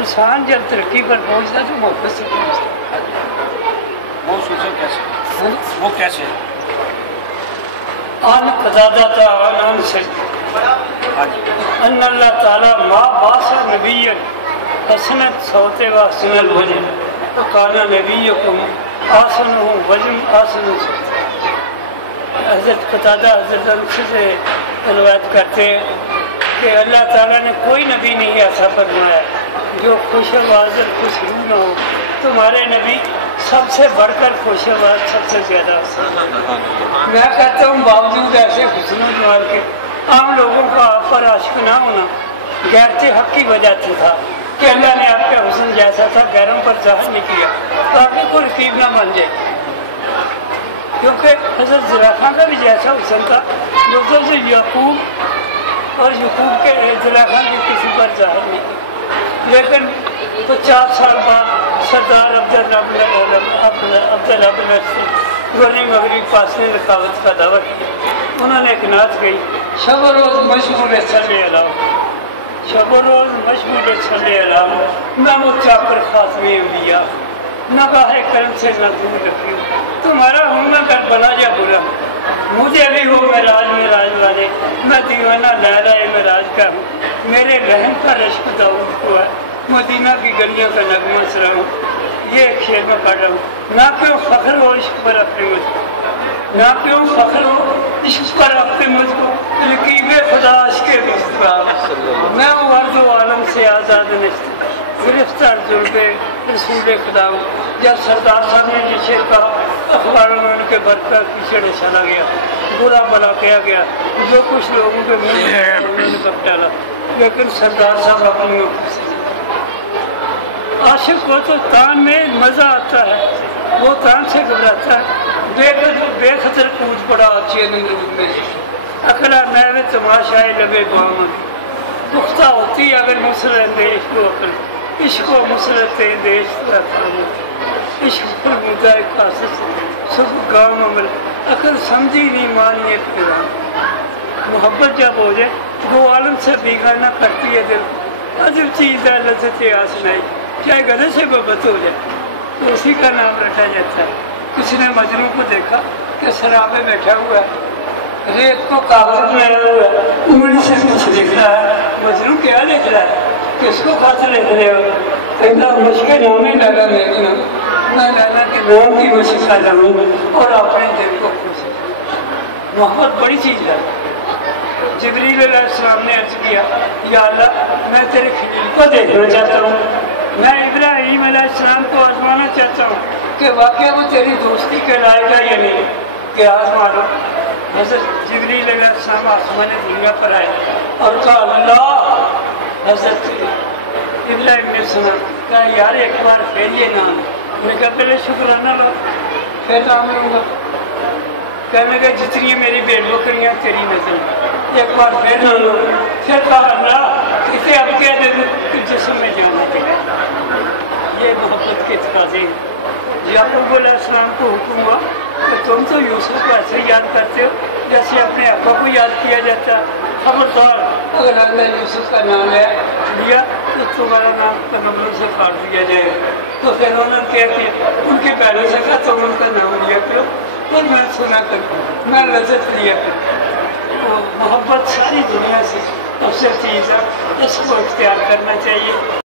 انسان جب ترقی پر پہنچتا ہے تو محبت سے پہنچتا ہے۔ وہ سوچے کیسے، وہ کیسے؟ آن قدادہ عن سے ان اللہ تعالیٰ ما باسا نبی حسنت صوت و حسن الوجہ وکانا نبیکم آسن وجم آسن صوت۔ حضرت قتادہ حضرت انس سے روایت کرتے ہیں کہ اللہ تعالیٰ نے کوئی نبی نہیں ایسا فرمایا جو خوش آواز اور خوش روح نہ ہو، تمہارے نبی سب سے بڑھ کر خوش آواز سب سے زیادہ میں کہتا ہوں باوجود ایسے حسن و جمال کے عام لوگوں کا آپ پر عاشق نہ ہونا غیرت حق کی وجہ سے تھا کہ اللہ نے آپ کا حسن جیسا تھا غیروں پر ظاہر نہیں کیا تاکہ کوئی رقیب نہ بن جائے، کیونکہ حضرت زلیخا کا بھی جیسا حسن تھا دوستوں سے یعقوب اور یعقوب کے زلیخا بھی کسی پر ظاہر نہیں کیا۔ لیکن 50 سال بعد سردار عبداللہ غنی مغربی پاس نے رکاوت کا دعویٰ کیا، انہوں نے ایک نعت گئی، شب و روز مشغول صلی اللہ، شب و روز مشغول صلی اللہ، نہ وہ چاکر خاتم انبیاء، نہ گاہ کرم سے نہ دور رکھی، تمہارا ہوں میں کربلا یا برا، مجھے بھی ہو معراج والے، میں دیوانہ لیلا معراج کا ہوں، میرے رحم کا رشک داؤد کو ہے، مدینہ کی گلیوں کا نغمہ سرا ہوں، یہ ایک شعر میں پڑھ رہا ہوں، نہ کیوں فخر ہو عشق پر اپنے مجھ کو، نہ کیوں فخر ہو عشق پر اپنے مجھ کو، رقیب خدا عشق دوست کا، میں ہوں ارض و عالم سے آزاد نشت، گرفتار ظلم رسول خدا ہوں۔ جب سردار صاحب نے یہ شعر کہا اخباروں میں ان کے برقع کیچڑ چلا گیا، برا بلا کیا گیا، جو کچھ لوگوں کے منہ انہوں نے کب ڈالا، لیکن سردار صاحب اپنی عاشق کو تو تان میں مزہ آتا ہے، وہ تان سے گھبراتا ہے، بے خطر کود پڑا اچھے نمرود میں، اکلا نئے تماشائے لبے بام، پختہ ہوتی اگر مسرت دیش کو عقل، عشق و مسرت دیش کا خاموش، عشق پر مدعا قاصص صبح گام عمل، عقل سمجھی نہیں مانی اقتدام، محبت جب ہو جائے وہ عالم سے بیگانہ کرتی ہے دل، عجب چیز ہے لذت آسنائی، چاہے گدھے سے محبت ہو جائے تو اسی کا نام رٹا جاتا ہے۔ کسی نے مجنوں کو دیکھا کہ سراب میں بیٹھا ہوا ہے، ریت کو کاغذ میں لگا ہوا ہے، انگلی سے کچھ لکھ رہا ہے، مجنوں کیا لکھ رہا ہے، کس کو خط لکھ رہے ہو، کہتا مشق نامی لگا میری نام، میں لالا کے نام کی مشق کا لگوں اور اپنے دل کو خوش۔ محبت بڑی چیز ہے۔ جبریل علیہ السلام نے عرض کیا، یا اللہ میں تیرے خلیل کو دیکھنا چاہتا ہوں، میں ابراہیم علیہ السلام کو آزمانا چاہتا ہوں کہ واقعہ وہ تیری دوستی کے لائق ہے یا نہیں، کہ آزما لو۔ حضرت جبریل علیہ السلام آسمان دنیا پر آئے اور کہا اللہ، حضرت ابراہیم نے سنا، کہا یار ایک بار پھر یہ نام، میں کہا پہلے شکرانہ لو پھر نام لوں گا، کہنے لگا جتنی میری بھیڑ بکریاں تیری نظر، ایک بار پھر نہ لو، پھر کہا اللہ اسے اب کہہ دے دو کہ جسم میں جانا پڑے۔ یہ محبت کے تقاضے ہیں۔ یعقوب علیہ السلام کو حکم ہوا کہ تم تو یوسف کو ایسے یاد کرتے ہو جیسے اپنے آقا کو یاد کیا جاتا ہے، خبردار اگر اللہ یوسف کا نام لیا تو تمہارا نام نمبروں سے کاٹ دیا جائے گا۔ تو پھر انہوں نے کہہ دیا ان کے پہلے سے کہا تم ان کا نام لیا کرو اور میں سنا کروں، میں لذت لیا کروں۔ محبت ساری دنیا سے افضل چیز ہے، اس کو اختیار کرنا چاہیے۔